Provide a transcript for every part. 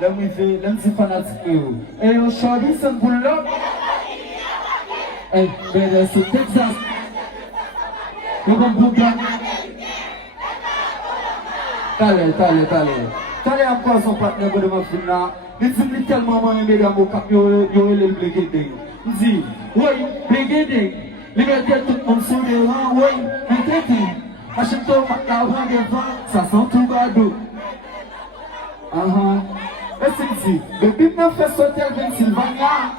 Let me see fanatic you. Hey, yo, shawty, some pull up. Hey, better to Texas. You can put that. Tale encore son partenaire de ma fille là. Il dit tellement moi aimer dans mon cap yo le blégué. Il dit, oui, blégué. Liberté tout le monde sur les rangs, oui, blégué. Achète-toi la rang devant, ça sent tout badou. Et c'est dit, le bip m'a fait sauter avec Sylvania.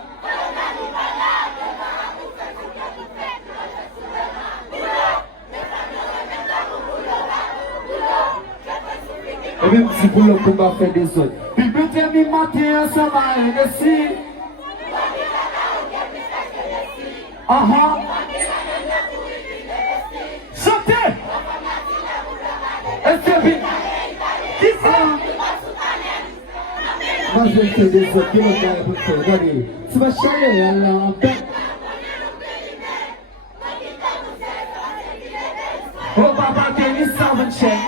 Et même si vous le combat fait des autres. Puis peut-être mi matin ensemble avec si. Sautez. Est-ce que qui ça? Moi je fais des autres qui l'ont fait. Regardez, tu vas chialer à la paix. Oh papa, can you serve check?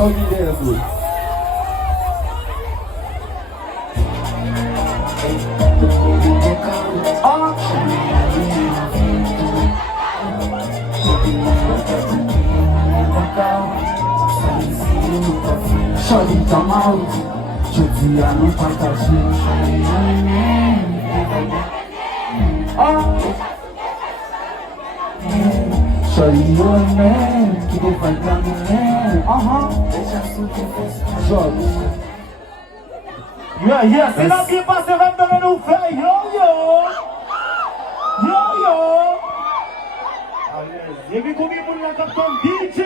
Solidarité. Charlie tá mal, je dis à nous partager. Charlie, you're a man, keep it right down the lane. Jorge. Yeah, c'est là qui passe dans nous fait yo. Allez, et puis combien pour la captain DJ